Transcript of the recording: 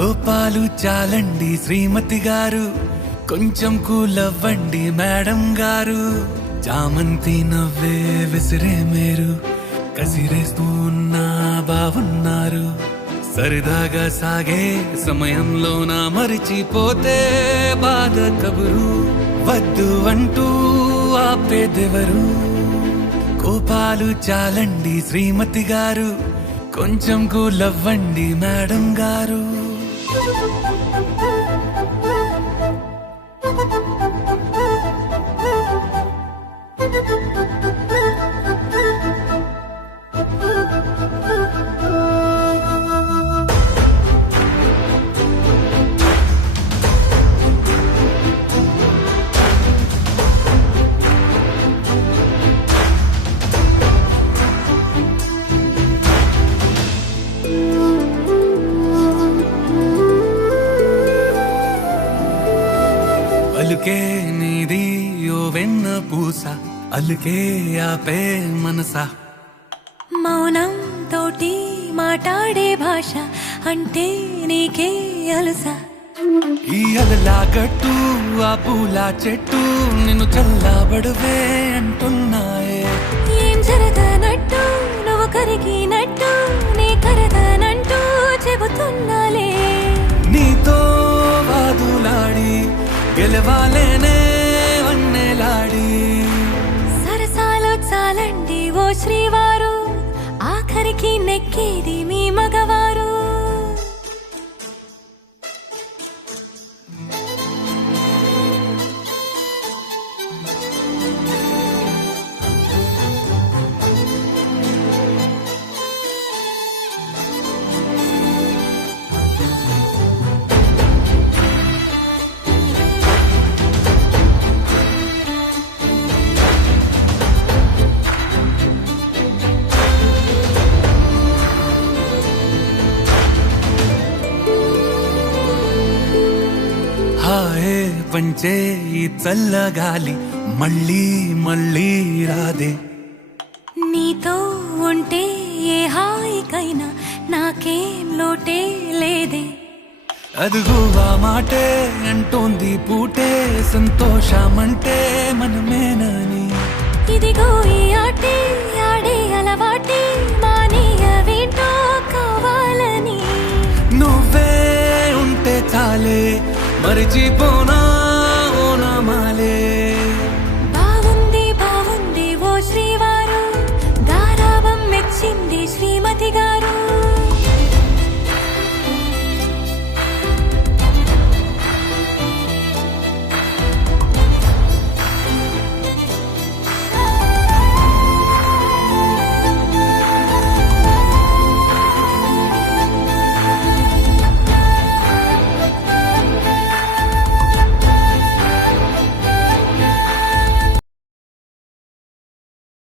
కోపాలు చాలండి శ్రీమతి గారు, కొంచెం కూలవ్వండి మేడం గారు. చామంతి నవ్వే విసిరే మీరు, కసిరేస్తూ ఉన్నా బావున్నారు. సరదాగా సాగే సమయంలో నా మరిచిపోతే బాధ కబురు, వద్దు అంటూ ఆపేదెవరు. కోపాలు చాలండి శ్రీమతి గారు, కొంచెం కూలవ్వండి మేడం గారు. అలుకే నీది ఓ వెన్న పూస, అలుకే ఆపే మనసా. మౌనం తోటి మాట్లాడే భాష అంటే నీకే అలుసా. ఈ అలలా గట్టు ఆ పూల చెట్టు నిన్ను చల్లబడవే అంటున్నాయే. ఏం జరగనట్టు నువ్వు కరిగినట్టు నీ కరగనంటూ చెబుతున్నాలే. నీతో వాదులాడి గెలవాలేనే వన్నెలాడి. సరసాలు చాలండి ఓ శ్రీవారు, ఆఖరికి నెక్కేది మీ మగవారు. హాయే పంచే ఈ చల్లగాలి మళ్ళీ మళ్ళీ రాదే. నీతో ఉంటే ఏ హాయికైనా నాకేం లోటే లేదే. అదుగు ఆ మాటే అంటోంది పూటే, సంతోషమంటే మనమేనని. ఇదిగో ఈ ఆటే ఆడే అలవాటే మానేయవేంటో కావాలని. నువ్వే ఉంటే చాలే మరిచిపోనా